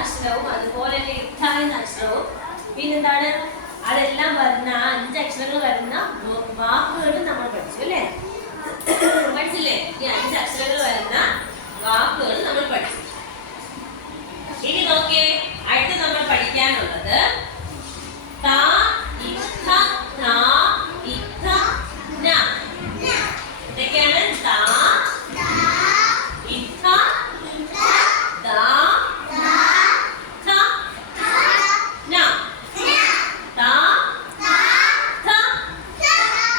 അക്ഷരവും അതുപോലെ തന്നെ ഇത്ത എന്ന അക്ഷരവും പിന്നെന്താണ് അതെല്ലാം വരുന്ന 5 അക്ഷരങ്ങൾ വരുന്ന വാക്കുകളും നമ്മൾ പഠിച്ചു അല്ലേ? പഠിച്ചില്ലേ? ഈ 5 അക്ഷരങ്ങൾ വരുന്ന വാക്കുകൾ നമ്മൾ പഠിച്ചു. ഇനി നോക്കിയേ, അടുത്ത് നമ്മൾ പഠിക്കാനുള്ളത് ത, ഇത്ത, ന, ഇത്ത, ന. ഇതൊക്കെയാണ് ത, ഇത്ത, ദ, ഥ, ന. ത, ഥ,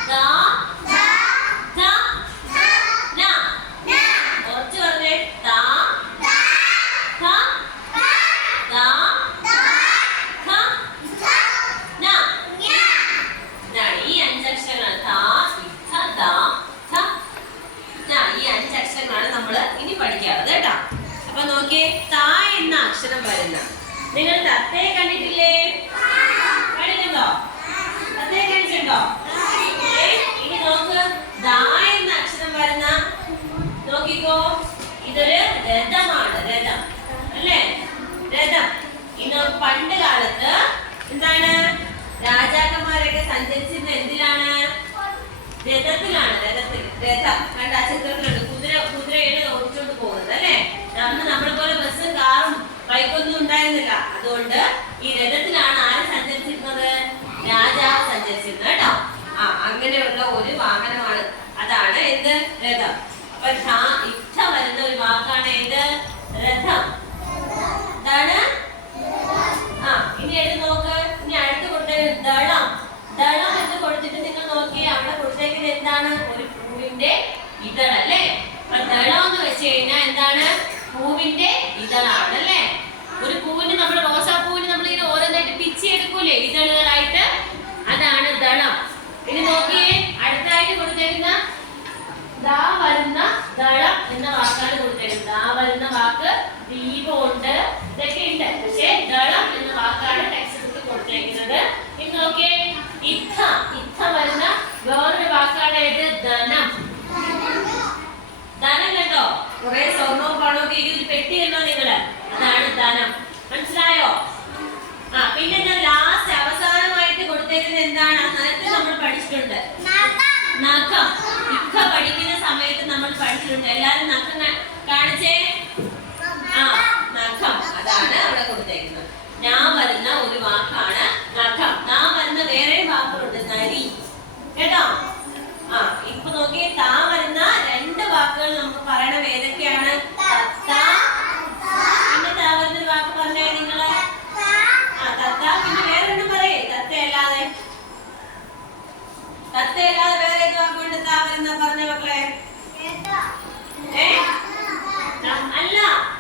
ദ, ഥ, ന. കുറച്ച് പറഞ്ഞേ. ത, ഥ, ദ, ഥ, ന. ഇതാണ് ഈ 5 അക്ഷരങ്ങൾ. ത, ഇത്ത, ദ, ഥ, ന. ഈ 5 അക്ഷരങ്ങളാണ് നമ്മൾ ഇനി പഠിക്കാറുള്ളത് കേട്ടോ. അപ്പൊ നോക്കിയേ, ത എന്ന അക്ഷരം വരുന്ന, നിങ്ങൾ തത്തയെ കണ്ടിട്ടില്ലേ? കണ്ടിട്ടുണ്ടോ? തത്തയെ കണ്ടിട്ടുണ്ടോ? ഇനി നോക്ക്, ദ എന്ന അക്ഷരം വരുന്ന, നോക്കിക്കോ, ഇതൊരു രഥമാണ്. രഥം അല്ലേ? രഥം. ഇന്ന് പണ്ട് കാലത്ത് എന്താണ്, രാജാക്കന്മാരൊക്കെ സഞ്ചരിച്ചിരുന്ന എന്തിലാണ്? രഥത്തിലാണ്. രഥത്തിൽ. രഥം കണ്ട ആ ചിത്രത്തിലുണ്ട്. കുതിരയാണ് ഓടിച്ചോണ്ട് പോകുന്നത് അല്ലേ? നമ്മളെ പോലെ ബസ്സും കാറും ബൈക്കൊന്നും ഉണ്ടായിരുന്നില്ല. അതുകൊണ്ട് ഈ രഥത്തിലാണ് ആര് സഞ്ചരിച്ചിരുന്നത്? രാജാവ് സഞ്ചരിച്ചിരുന്നത് കേട്ടോ. അങ്ങനെയുള്ള ഒരു വാഹനമാണ്. അതാണ് എന്ത്? രഥം. അപ്പൊ ഇത്ത വരുന്ന ഒരു വാക്കാണ് ഏത്? രഥം. എന്താണ്? ഇനി എടുത്ത് നോക്ക്. ഇനി അടുത്ത് കൊടുത്തത് ദളം. ദളം എന്ന് കൊടുത്തിട്ട് നിങ്ങൾ നോക്കിയേ, അവിടെ കൊടുത്തേക്കുന്നത് എന്താണ്? ഒരു പൂവിന്റെ ഇതളല്ലേ? അപ്പൊ ദളം എന്ന് വെച്ച് കഴിഞ്ഞാൽ എന്താണ്? പൂവിന്റെ ഇതളാണ് അല്ലേ? ഒരു പൂവിന്, നമ്മുടെ റോസാപ്പൂവിന് നമ്മളിങ്ങനെ ഓരോന്നായിട്ട് പിച്ചി എടുക്കൂലേ ഇതളുകളായിട്ട്? അതാണ് ദളം. ഇനി നോക്കിയേ, അടുത്തായിട്ട് കൊടുത്തേക്കുന്ന ദാ വരുന്ന ദളം എന്ന വാക്കാണ് കൊടുത്തേക്കുന്നത്. ദാ വരുന്ന വാക്ക് ദീപമുണ്ട്, ഇതൊക്കെ ഉണ്ട്. പക്ഷേ ദളം എന്ന വാക്കാണ് ടെക്സ്റ്റ് ബുക്ക് കൊടുത്തേക്കുന്നത്. ഇനി നോക്കിയേ, ഇത്ത. ഇത്ത വരുന്ന വേറൊരു വാക്കാണ് ഏത്? ധനം. ധനം കണ്ടോ? കുറെ സ്വർണവും പണവും ഇതിൽ പെട്ടി കണ്ടോ നിങ്ങള്? അതാണ് ധനം. മനസ്സിലായോ? പിന്നെ ഞാൻ ലാസ്റ്റ് അവസാനമായിട്ട് കൊടുത്തേക്കുന്നത് എന്താണ്? നേരത്തെ നമ്മൾ പഠിച്ചിട്ടുണ്ട്, നഖം. ഇക്ക പഠിക്കുന്ന സമയത്ത് നമ്മൾ പഠിച്ചിട്ടുണ്ട്. എല്ലാരും നഖം കാണിച്ചേ. നഖം. അതാണ് അവിടെ കൊടുത്തേക്കുന്നത്. ഞാൻ വരുന്ന ഒരു വാക്കാണ് നഖം. ഞാൻ വരുന്ന വേറെ വാക്കുകളുണ്ട്, നരി കേട്ടോ. ഇപ്പൊ നോക്കിയേ, താ വരുന്ന 2 വാക്കുകൾ നമുക്ക് പറയണം. ഏതൊക്കെയാണ്? തത്ത. പിന്നെ താ വരുന്നൊരു വാക്ക് പറഞ്ഞേ നിങ്ങള്. തത്ത. പിന്നെ വേറൊന്നും പറയേ. തത്തയല്ലാതെ വേറെ ഏത് വാക്കുകൊണ്ട് താ വരുന്ന പറഞ്ഞ മക്കളെ? അല്ല,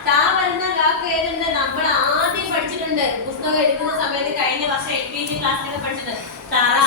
താ വരുന്ന വാക്ക് ഏതുണ്ട്? നമ്മൾ ആദ്യം പഠിച്ചിട്ടുണ്ട്, പുസ്തകം എടുക്കുന്ന സമയത്ത്. കഴിഞ്ഞ വർഷം LKG ക്ലാസ്സിലൊക്കെ പഠിച്ചിട്ടുണ്ട്. തറ.